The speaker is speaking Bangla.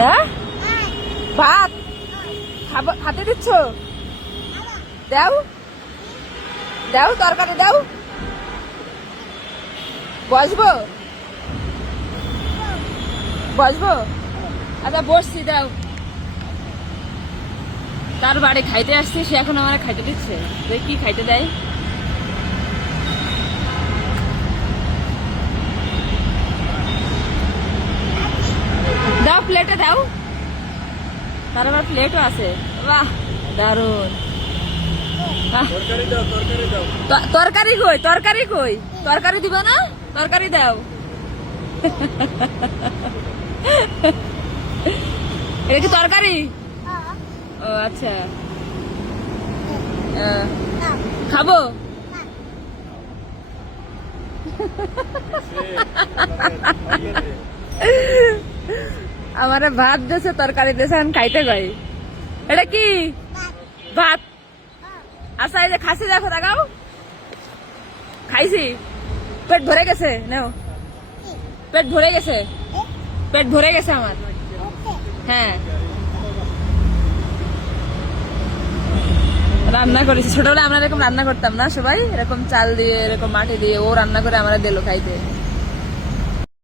হ্যাঁ ভাত খাতে দিচ্ছ? দাও দাও, তরকারি দাও। বসবো বসবো? আচ্ছা বসছি, দাও। তার বাড়ি খাইতে আসছি, সে এখন আমার খাইতে দিচ্ছে। তুই কি খাইতে দেয়? দাও, প্লেটে দাও। তার আবার প্লেটও আছে। বাহ, দারুন। তরকারি কই? তরকারি কই? তরকারি দিবা না? তরকারি দাও। এটা কি তরকারি? ও আচ্ছা, খাবো। আমার ভাত দিয়েছে, তরকারি দিয়েছে, আমি খাইতে গাই। এটা কি ভাত? আচ্ছা, এই যে খাসি, দেখো, দেখাও। খাইছি, পেট ভরে গেছে। নাও, পেট ভরে গেছে, পেট ভরে গেছে আমার। হ্যাঁ, রান্না করেছি। ছোটবেলায় আমরা এরকম রান্না করতাম না, সবাই এরকম চাল দিয়ে, এরকম মাটি দিয়ে ও রান্না করে আমরা দিল খাইতে।